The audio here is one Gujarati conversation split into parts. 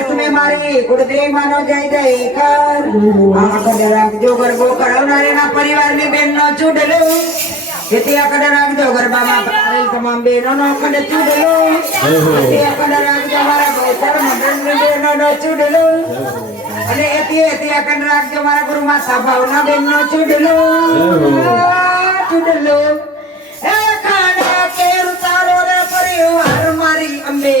લક્ષ્મી મારી કુળદેવી માનો જય જયકાર આકડ રાખજો ગરબો કરાવનારના પરિવારની બેનનો ચૂડલો એથી આકડ રાખજો ગરબામાં કરેલ તમામ બહેનોનો આકડ ચૂડલો એથી આકડ રાખજો મારા ગૌચર મંડળની બહેનોનો ચૂડલો અને એથી આકડ રાખજો મારા ગુરુ માતા ભાવના બેનનો ચૂડલો ચૂડલો એ ખાડા કેર તારો રે પરિવાર મારી અંબે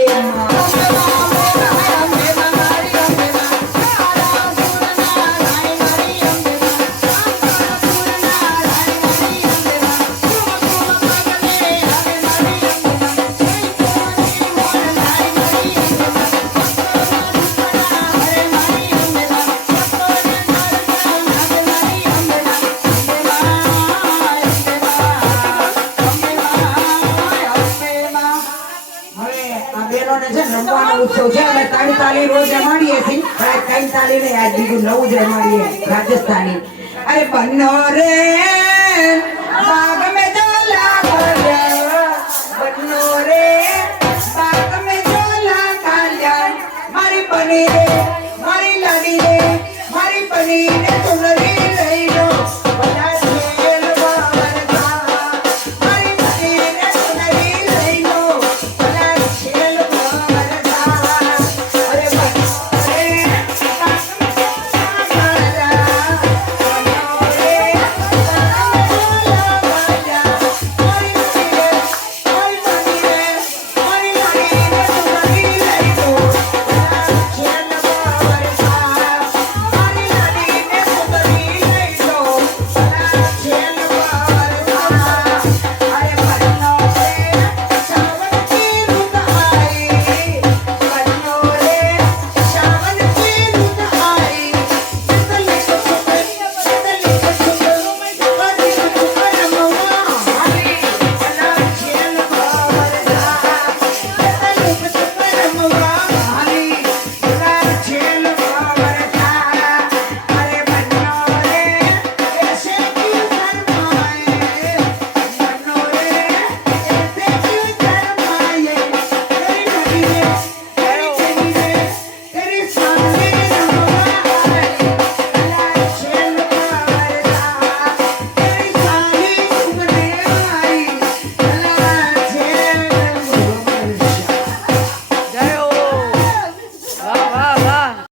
ताली रोज रमाड़िए थी कई ताली ने आज भी नव ज रमाड़िए राजस्थानी अरे बनो रे बाग में जोला बनो रे बाग में जोला कालिया मारी बनी रे